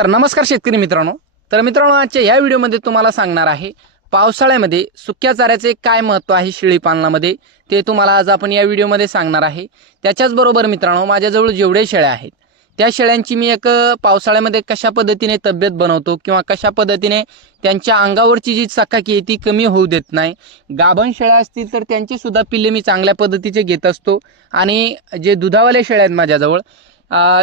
तर नमस्कार शेतकरी मित्रांनो. तर मित्रांनो, आजच्या या व्हिडिओमध्ये तुम्हाला सांगणार आहे पावसाळ्यामध्ये सुक्या चाऱ्याचे काय महत्त्व आहे शेळी पालनामध्ये, ते तुम्हाला आज आपण या व्हिडिओमध्ये सांगणार आहे. त्याच्याच बरोबर मित्रांनो, माझ्याजवळ जेवढे शेळ्या आहेत त्या शेळ्यांची मी एक पावसाळ्यामध्ये कशा पद्धतीने तब्येत बनवतो किंवा कशा पद्धतीने त्यांच्या अंगावरची जी चकाकी आहे ती कमी होऊ देत नाही. गाभण शेळ्या असतील तर त्यांची सुद्धा पिल्ले मी चांगल्या पद्धतीचे घेत असतो. आणि जे दुधावाले शेळ्या आहेत माझ्याजवळ,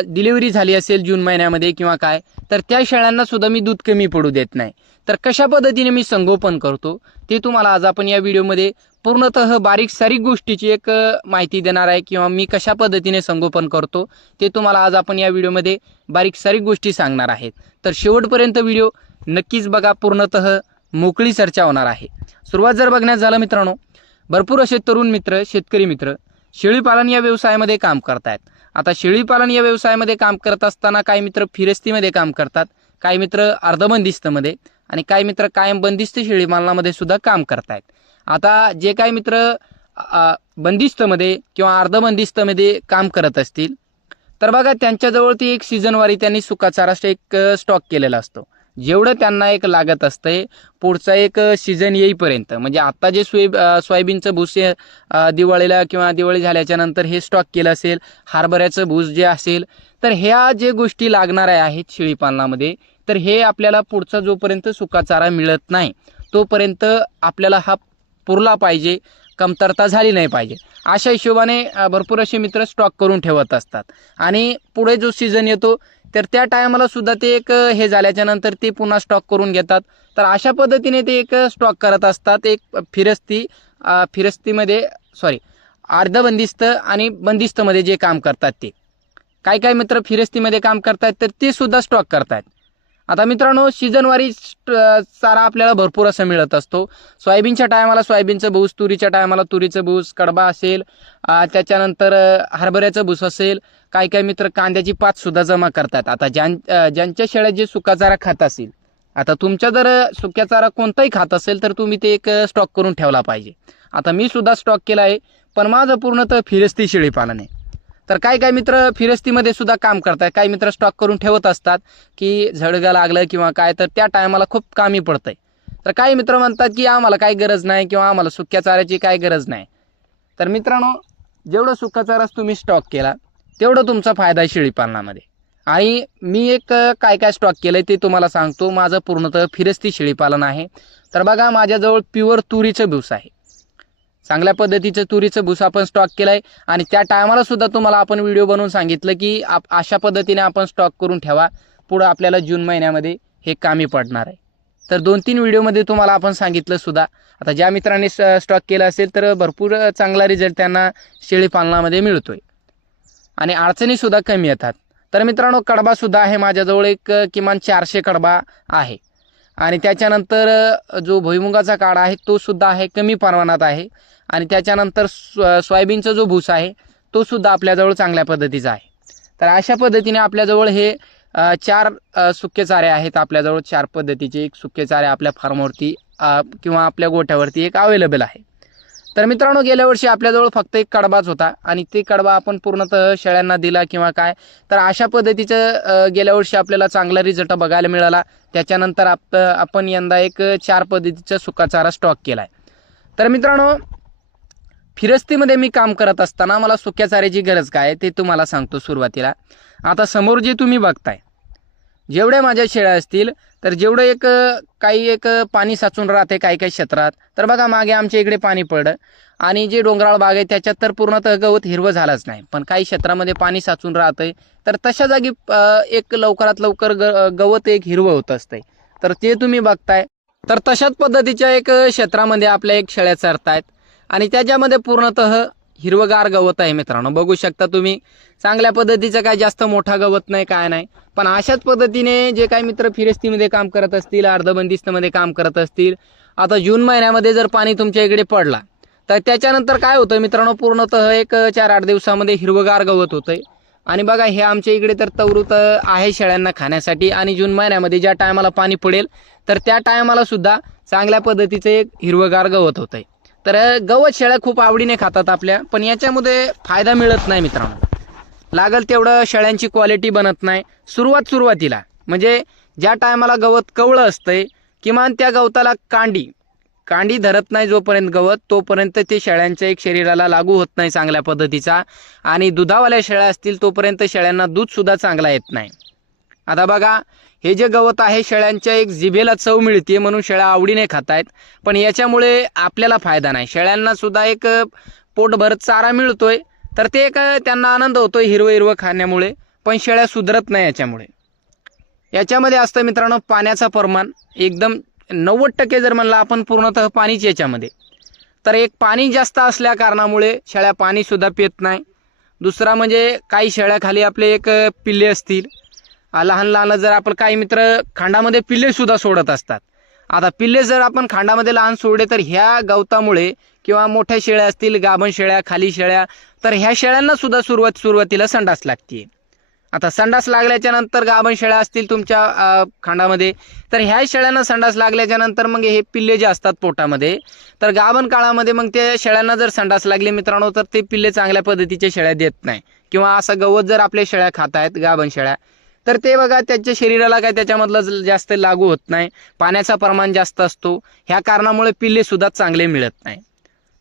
डिलिव्हरी झाली असेल जून महिन्यामध्ये किंवा काय, तर त्या शेळ्यांना सुद्धा मी दूध कमी पडू देत नाही. तर कशा पद्धतीने मी संगोपन करतो ते तुम्हाला आज आपण या व्हिडिओमध्ये पूर्णतः बारीक सारीक गोष्टीची एक माहिती देणार आहे, किंवा मी कशा पद्धतीने संगोपन करतो ते तुम्हाला आज आपण या व्हिडिओमध्ये बारीक सारीक गोष्टी सांगणार आहेत. तर शेवटपर्यंत व्हिडिओ नक्कीच बघा, पूर्णतः मोकळी चर्चा होणार आहे. सुरुवात जर बघण्यात झालं मित्रांनो, भरपूर असे तरुण मित्र, शेतकरी मित्र शेळीपालन या व्यवसायामध्ये काम करतायत. आता शेळीपालन या व्यवसायामध्ये काम करत असताना काही मित्र फिरस्तीमध्ये काम करतात, काही मित्र अर्धबंदिस्तमध्ये, आणि काही मित्र कायम बंदिस्त शेळीपालनामध्ये सुद्धा काम करतायत. आता जे काही मित्र बंदिस्तमध्ये किंवा अर्धबंदिस्तमध्ये काम करत असतील तर बघा, त्यांच्याजवळ ती एक सीझनवारी त्यांनी सुका चारा एक स्टॉक केलेला असतो. जेवढं त्यांना एक लागत असतंय पुढचा एक सीझन येईपर्यंत. म्हणजे आता जे सोयाबीनचं भूस दिवाळीला किंवा दिवाळी झाल्याच्या नंतर हे स्टॉक केलं असेल, हरभऱ्याचं भूस जे असेल, तर ह्या जे गोष्टी लागणाऱ्या आहेत शेळीपालनामध्ये, तर हे आपल्याला पुढचा जोपर्यंत सुका चारा मिळत नाही तोपर्यंत आपल्याला हा पुरला पाहिजे, कमतरता झाली नाही पाहिजे, अशा हिशोबाने भरपूर असे मित्र स्टॉक करून ठेवत असतात. आणि पुढे जो सीझन येतो तर त्या टायमाला सुद्धा ते एक हे झाल्याच्या नंतर ते पुन्हा स्टॉक करून घेतात. तर अशा पद्धतीने ते एक स्टॉक करत असतात. एक फिरस्तीमध्ये अर्धबंदिस्त आणि बंदिस्तमध्ये जे काम करतात ते काही मित्र फिरस्तीमध्ये काम करतात तर ते सुद्धा स्टॉक करतात. आता मित्रांनो, सीझनवारी चारा आपल्याला भरपूर असं मिळत असतो. सोयाबीनच्या टायमाला सोयाबीनचं भूस, तुरीच्या टायमाला तुरीचं भूस, कडबा असेल, त्याच्यानंतर हरभऱ्याचं भूस असेल, काही मित्र कांद्याची पात सुद्धा जमा करतात. आता ज्यांच्या शेळ्या जे सुका चारा खात असेल, आता तुमच्या जर सुक्या चारा कोणताही खात असेल तर तुम्ही ते एक स्टॉक करून ठेवला पाहिजे. आता मी सुद्धा स्टॉक केला आहे, पण माझं पूर्णतः फिरस्ती शेळी पालन आहे. तर काही मित्र फिरस्तीमध्ये सुद्धा काम करतात. काही मित्र स्टॉक करून ठेवत असतात की झडगा लागलं किंवा काय, तर त्या टायमाला खूप कामी पडतंय. तर काही मित्र म्हणतात की आम्हाला काही गरज नाही किंवा आम्हाला सुक्या चाऱ्याची काही गरज नाही. तर मित्रांनो, जेवढं सुका चाराच तुम्ही स्टॉक केला तेवढं तुमचा फायदा आहे शेळीपालनामध्ये. आणि मी एक काय स्टॉक केलंय ते तुम्हाला सांगतो. माझं पूर्णतः फिरस्ती शेळीपालन आहे. तर बघा, माझ्याजवळ प्युअर तुरीचं भूस आहे, चांगल्या पद्धतीचं तुरीचं भूस आपण स्टॉक केलंय. आणि त्या टायमाला सुद्धा तुम्हाला आपण व्हिडिओ बनवून सांगितलं की अशा पद्धतीने आपण स्टॉक करून ठेवा, पुढं आपल्याला जून महिन्यामध्ये हे कामी पडणार आहे. तर 2-3 व्हिडिओमध्ये तुम्हाला आपण सांगितलं सुद्धा. आता ज्या मित्रांनी स्टॉक केलं असेल तर भरपूर चांगला रिझल्ट त्यांना शेळीपालनामध्ये मिळतोय आणि अडचणी सुद्धा कमी येतात. तर मित्रांनो, कडबा सुद्धा आहे माझ्याजवळ, एक किमान 400 कडबा आहे. आणि त्याच्यानंतर जो भुईमुगाचा काढा आहे तो सुद्धा आहे, कमी प्रमाणात आहे. आणि त्याच्यानंतर सोयाबीनचा जो भूस आहे तो सुद्धा आपल्याजवळ चांगल्या पद्धतीचा आहे. तर अशा पद्धतीने आपल्याजवळ हे 4 सुके चारे आहेत. आपल्याजवळ 4 पद्धतीचे एक सुके चारे आपल्या फार्मवरती किंवा आपल्या गोठ्यावरती एक अवेलेबल आहे. तर मित्रांनो, गेल्या वर्षी आपल्याजवळ फक्त एक कडबाच होता आणि ते कडबा आपण पूर्णतः शेळ्यांना दिला किंवा काय, तर अशा पद्धतीचं गेल्या वर्षी आपल्याला चांगला रिझल्ट बघायला मिळाला. त्याच्यानंतर आपण यंदा एक 4 पद्धतीचा सुका चारा स्टॉक केला आहे. तर मित्रांनो, फिरस्तीमध्ये मी काम करत असताना मला सुक्या चाऱ्याची गरज काय ते तुम्हाला सांगतो सुरुवातीला. आता समोर जे तुम्ही बघताय, जेवढ्या माझ्या शेळ्या असतील तर जेवढं एक पाणी साचून राहते काही क्षेत्रात, तर बघा मागे आमच्या इकडे पाणी पडलं आणि जे डोंगराळ बाग आहे त्याच्यात तर पूर्णतः गवत हिरवं झालंच नाही, पण काही क्षेत्रामध्ये पाणी साचून राहतंय. तर तशा जागी एक लवकरात लवकर गवत एक हिरवं होत असतंय. तर ते तुम्ही बघताय. तर तशाच पद्धतीच्या एक क्षेत्रामध्ये आपल्या एक शेळ्या चरतायत आणि त्याच्यामध्ये पूर्णतः हिरवगार गवत आहे. मित्रांनो, बघू शकता तुम्ही, चांगल्या पद्धतीचं काय जास्त मोठा गवत नाही, काय नाही. पण अशाच पद्धतीने जे काही मित्र फिरस्तीमध्ये काम करत असतील, अर्धबंदिस्तमध्ये काम करत असतील, आता जून महिन्यामध्ये जर पाणी तुमच्या इकडे पडला तर त्याच्यानंतर काय होतं मित्रांनो, पूर्णतः एक 4-8 दिवसामध्ये हिरवगार गवत होतंय. आणि बघा, हे आमच्या इकडे तर तवरूत आहे शेळ्यांना खाण्यासाठी. आणि जून महिन्यामध्ये ज्या टायमाला पाणी पडेल तर त्या टायमाला सुद्धा चांगल्या पद्धतीचं एक हिरवगार गवत होतंय. तर गवत शेळ्या खूप आवडीने खातात आपल्या, पण याच्यामध्ये फायदा मिळत नाही मित्रांनो. लागल तेवढं शेळ्यांची क्वालिटी बनत नाही सुरुवातीला. म्हणजे ज्या टायमाला गवत कवळं असतंय किमान त्या गवताला कांडी धरत नाही जोपर्यंत गवत, तोपर्यंत ते शेळ्यांच्या एक शरीराला लागू होत नाही चांगल्या पद्धतीचा. आणि दुधावाल्या शेळ्या असतील तोपर्यंत शेळ्यांना दूध सुद्धा चांगला येत नाही. आता बघा, हे जे गवत आहे शेळ्यांच्या एक जिभेला चव मिळते म्हणून शेळ्या आवडीने खात आहेत, पण याच्यामुळे आपल्याला फायदा नाही. शेळ्यांना सुद्धा एक पोटभर चारा मिळतोय तर ते एक त्यांना आनंद होतोय हिरवं खाण्यामुळे, पण शेळ्या सुधरत नाही याच्यामुळे. याच्यामध्ये असतं मित्रांनो पाण्याचा प्रमाण एकदम 90% जर म्हणलं आपण पूर्णतः पाणीच याच्यामध्ये, तर एक पाणी जास्त असल्या कारणामुळे शेळ्या पाणी सुद्धा पित नाही. दुसरा म्हणजे काही शेळ्या खाली आपले एक पिल्ले असतील, लहान लहान जर आपण काही मित्र खांडामध्ये पिल्ले सुद्धा सोडत असतात. आता पिल्ले जर आपण खांडामध्ये लहान सोडले तर ह्या गवतामुळे किंवा मोठ्या शेळ्या असतील, गाभण शेळ्या, खाली शेळ्या, तर ह्या शेळ्यांना सुद्धा सुरुवातीला संडास लागते. आता संडास लागल्याच्या नंतर गाभण शेळ्या असतील तुमच्या खांडामध्ये, तर ह्या शेळ्यांना संडास लागल्याच्या नंतर मग हे पिल्ले जे असतात पोटामध्ये, तर गाभण काळामध्ये मग त्या शेळ्यांना जर संडास लागले मित्रांनो, तर ते पिल्ले चांगल्या पद्धतीचे शेळ्या देत नाही. किंवा असं गवत जर आपल्या शेळ्या खात आहेत गाभण शेळ्या, तर ते बघा त्यांच्या शरीराला काय त्याच्यामधलं जास्त लागू होत नाही, पाण्याचा प्रमाण जास्त असतो, ह्या कारणामुळे पिल्ले सुद्धा चांगले मिळत नाही.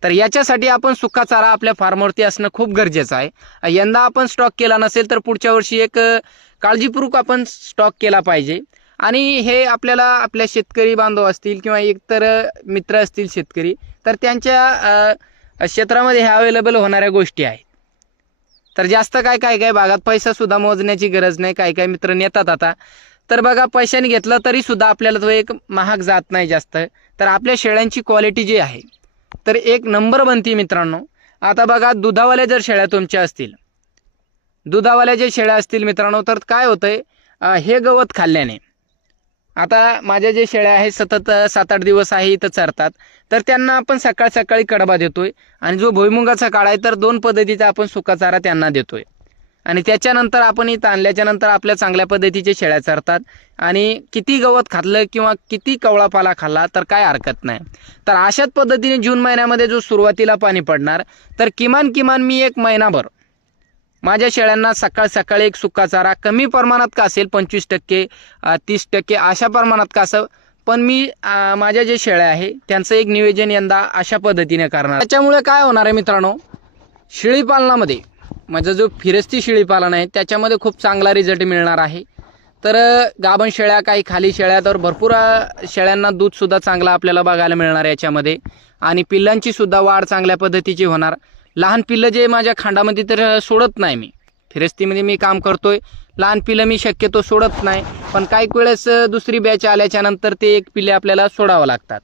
तर याच्यासाठी आपण सुका चारा आपल्या फार्मवरती असणं खूप गरजेचं आहे. यंदा आपण स्टॉक केला नसेल तर पुढच्या वर्षी एक काळजीपूर्वक आपण स्टॉक केला पाहिजे. आणि हे आपल्याला आपल्या शेतकरी बांधव असतील किंवा एकतर मित्र असतील शेतकरी, तर त्यांच्या क्षेत्रामध्ये ह्या अवेलेबल होणाऱ्या गोष्टी आहेत. तर जास्त काय भागात पैसा सुद्धा मोजण्याची गरज नाही. काही मित्र नेतात आता, तर बघा पैशाने घेतलं तरी सुद्धा आपल्याला तो एक महाग जात नाही जास्त. तर आपल्या शेळ्यांची क्वालिटी जी आहे तर एक नंबर बनती मित्रांनो. आता बघा, दुधावाल्या जर शेळ्या तुमच्या असतील, दुधावाल्या जे शेळ्या असतील मित्रांनो, तर काय होतंय, हे गवत खाल्ल्याने, आता माझ्या जे शेळ्या आहेत सतत 7-8 दिवस आहे इथं चरतात, तर त्यांना आपण सकाळी कडबा देतोय. आणि जो भुईमुगाचा काळ आहे तर 2 पद्धतीचा आपण सुका चारा त्यांना देतोय. आणि त्याच्यानंतर आपण इथं आणल्याच्या नंतर आपल्या चांगल्या पद्धतीचे शेळ्या चरतात. आणि किती गवत खाल्लं किंवा किती कवळा पाला खाल्ला तर काय हरकत नाही. तर अशाच पद्धतीने जून महिन्यामध्ये जो सुरुवातीला पाणी पडणार, तर किमान मी 1 महिनाभर माझ्या शेळ्यांना सकाळी एक सुका चारा कमी प्रमाणात का असेल, 25%, 30% अशा प्रमाणात का असं, पण मी माझ्या जे शेळ्या आहे त्यांचं एक नियोजन यंदा अशा पद्धतीने करणार. त्याच्यामुळे काय होणार आहे मित्रांनो, शेळीपालनामध्ये म्हणजे जो फिरस्ती शेळीपालन आहे त्याच्यामध्ये खूप चांगला रिझल्ट मिळणार आहे. तर गाभण शेळ्या, काही खाली शेळ्या, तर भरपूर शेळ्यांना दूध सुद्धा चांगला आपल्याला बघायला मिळणार याच्यामध्ये. आणि पिल्लांची सुद्धा वाढ चांगल्या पद्धतीची होणार. लहान पिल्लं जे माझ्या खांडामध्ये तर सोडत नाही मी, फिरस्तीमध्ये मी काम करतोय, लहान पिल्लं मी शक्यतो सोडत नाही. पण काही वेळेस दुसरी बॅच आल्याच्या नंतर ते एक पिल्ले आपल्याला सोडावं लागतात.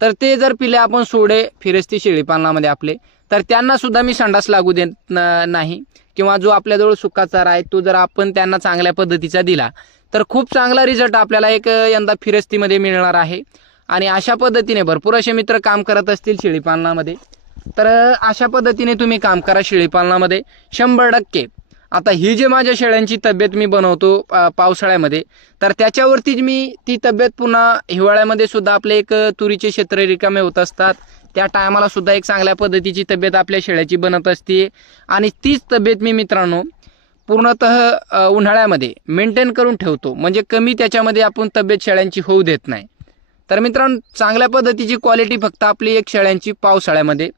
तर ते जर पिल्ले आपण सोडे फिरस्ती शेळीपालनामध्ये आपले, तर त्यांना सुद्धा मी संडास लागू देत नाही. किंवा जो आपल्याजवळ सुका चारा आहे तो जर आपण त्यांना चांगल्या पद्धतीचा दिला तर खूप चांगला रिझल्ट आपल्याला एक यंदा फिरस्तीमध्ये मिळणार आहे. आणि अशा पद्धतीने भरपूर असे मित्र काम करत असतील शेळीपालनामध्ये, तर अशा पद्धतीने तुम्ही काम करा शेळीपालनामध्ये 100%. आता ही जे माझ्या शेळ्यांची तब्येत मी बनवतो पावसाळ्यामध्ये, तर त्याच्यावरतीच मी ती तब्येत पुन्हा हिवाळ्यामध्ये सुद्धा आपले एक तुरीचे क्षेत्र रिकामे होत असतात, त्या टायमाला सुद्धा एक चांगल्या पद्धतीची तब्येत आपल्या शेळ्याची बनत असते. आणि तीच तब्येत मी मित्रांनो पूर्णतः उन्हाळ्यामध्ये मेंटेन करून ठेवतो, म्हणजे कमी त्याच्यामध्ये आपण तब्येत शेळ्यांची होऊ देत नाही. तर मित्रांनो चांगल्या पद्धतीची क्वालिटी फक्त आपली एक शेळ्यांची पावसाळ्यामध्ये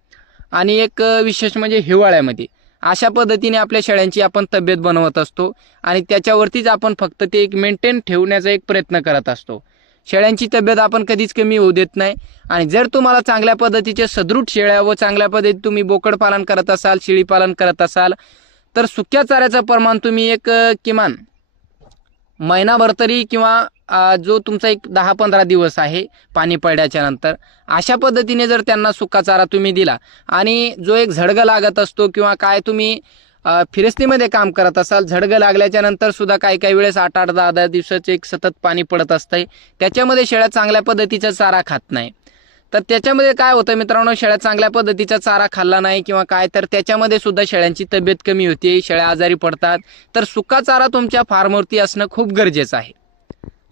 आणि एक विशेष म्हणजे हिवाळ्यामध्ये, अशा पद्धतीने आपल्या शेळ्यांची आपण तब्येत बनवत असतो. आणि त्याच्यावरतीच आपण फक्त ते एक मेंटेन ठेवण्याचा एक प्रयत्न करत असतो. शेळ्यांची तब्येत आपण कधीच कमी होऊ देत नाही. आणि जर तुम्हाला चांगल्या पद्धतीचे सदृढ शेळ्या व चांगल्या पद्धतीने तुम्ही बोकड पालन करत असाल, शेळी पालन करत असाल, तर सुक्या चाऱ्याचं प्रमाण तुम्ही एक किमान महिनाभर तरी किंवा जो तुमचा एक 10-15 दिवस आहे पाणी पडल्याच्या नंतर, अशा पद्धतीने जर त्यांना सुका चारा तुम्ही दिला, आणि जो एक झडगं लागत असतो किंवा काय तुम्ही फिरस्तीमध्ये काम करत असाल, झडगं लागल्याच्या नंतर सुद्धा काही वेळेस 8-8, 10-10 दिवसाचे एक सतत पाणी पडत असतंय, त्याच्यामध्ये शेळ्या चांगल्या पद्धतीचा चारा खात नाही. तर त्याच्यामध्ये काय होतं मित्रांनो, शेळ्या चांगल्या पद्धतीचा चारा खाल्ला नाही किंवा काय, तर त्याच्यामध्ये सुद्धा शेळ्यांची तब्येत कमी होते, शेळ्या आजारी पडतात. तर सुका चारा तुमच्या फार्मवरती असणं खूप गरजेचं आहे.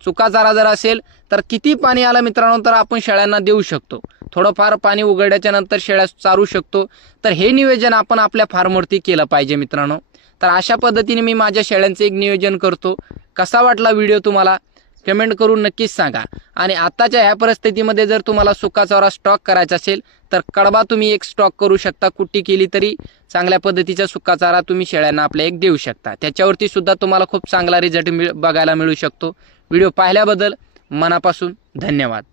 सुका चारा जर असेल तर किती पाणी आलं मित्रांनो तर आपण शेळ्यांना देऊ शकतो, थोडंफार पाणी उघडल्याच्या नंतर शेळ्या चारू शकतो. तर हे नियोजन आपण आपल्या फार्मवरती केलं पाहिजे मित्रांनो. तर अशा पद्धतीने मी माझ्या शेळ्यांचं एक नियोजन करतो. कसा वाटला व्हिडिओ तुम्हाला कमेंट करून नक्कीच सांगा. आणि आताच्या ह्या परिस्थितीमध्ये जर तुम्हाला सुका चारा स्टॉक करायचा असेल तर कडबा तुम्ही एक स्टॉक करू शकता. कुट्टी केली तरी चांगल्या पद्धतीचा सुका चारा तुम्ही शेळ्यांना आपल्या एक देऊ शकता. त्याच्यावरती सुद्धा तुम्हाला खूप चांगला रिझल्ट बघायला मिळू शकतो. व्हिडिओ पाहिल्याबद्दल मनापासून धन्यवाद.